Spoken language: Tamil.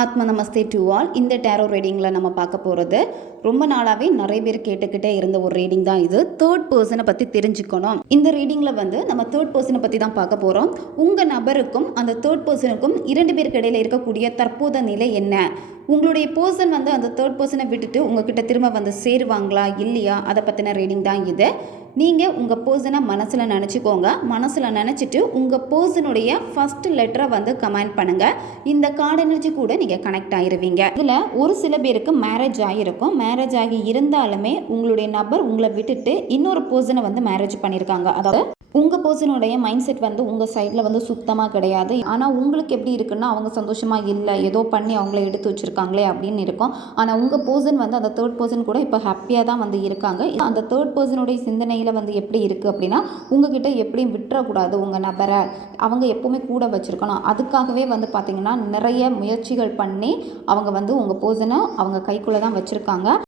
ஆத்ம நமஸ்தே டு ஆல். இந்த டேரோ ரீடிங்கில் நம்ம பார்க்க போகிறது ரொம்ப நாளாகவே நிறைய பேர் கேட்டுக்கிட்டே இருந்த ஒரு ரீடிங் தான் இது. தேர்ட் பர்சனை பற்றி தெரிஞ்சுக்கணும். இந்த ரீடிங்கில் நம்ம தேர்ட் பர்சனை பற்றி தான் பார்க்க போகிறோம். உங்கள் நபருக்கும் அந்த தேர்ட் பர்சனுக்கும் 2 பேருக்கு இடையில இருக்கக்கூடிய தற்போத நிலை என்ன? உங்களுடைய பர்சன் அந்த தேர்ட் பர்சனை விட்டுட்டு உங்ககிட்ட திரும்ப சேருவாங்களா இல்லையா? அதை பற்றின ரீடிங் தான் இது. நீங்கள் உங்கள் பர்சனை மனசில் நினச்சிக்கோங்க. மனசில் நினச்சிட்டு உங்கள் பர்சனுடைய ஃபஸ்ட் லெட்டரை கமெண்ட் பண்ணுங்கள். இந்த கார்டு எனர்ஜி கூட நீங்கள் கனெக்ட் ஆகிருவீங்க. இதில் ஒரு சில பேருக்கு மேரேஜ் ஆகிருக்கும். மேரேஜ் ஆகி இருந்தாலுமே உங்களுடைய நபர் உங்களை விட்டுட்டு இன்னொரு பர்சனை மேரேஜ் பண்ணியிருக்காங்க. அதாவது உங்கள் பர்சனுடைய மைண்ட் செட் உங்கள் சைடில் சுத்தமாக கிடையாது. ஆனால் உங்களுக்கு எப்படி இருக்குன்னா, அவங்க சந்தோஷமாக இல்லை, ஏதோ பண்ணி அவங்கள எடுத்து வச்சுருக்காங்களே அப்படின்னு இருக்கும். ஆனால் உங்கள் பர்சன் அந்த தேர்ட் பர்சன் கூட இப்போ ஹாப்பியாக தான் இருக்காங்க. அந்த தேர்ட் பர்சனுடைய சிந்தனையில் எப்படி இருக்குது அப்படின்னா, உங்ககிட்ட எப்படியும் விட்டுறக்கூடாது உங்கள் நபரை, அவங்க எப்போவுமே கூட வச்சுருக்கணும். அதுக்காகவே பார்த்திங்கன்னா நிறைய முயற்சிகள் பண்ணி அவங்க உங்கள் பர்சனை அவங்க கைக்குள்ளே தான் வச்சுருக்காங்க.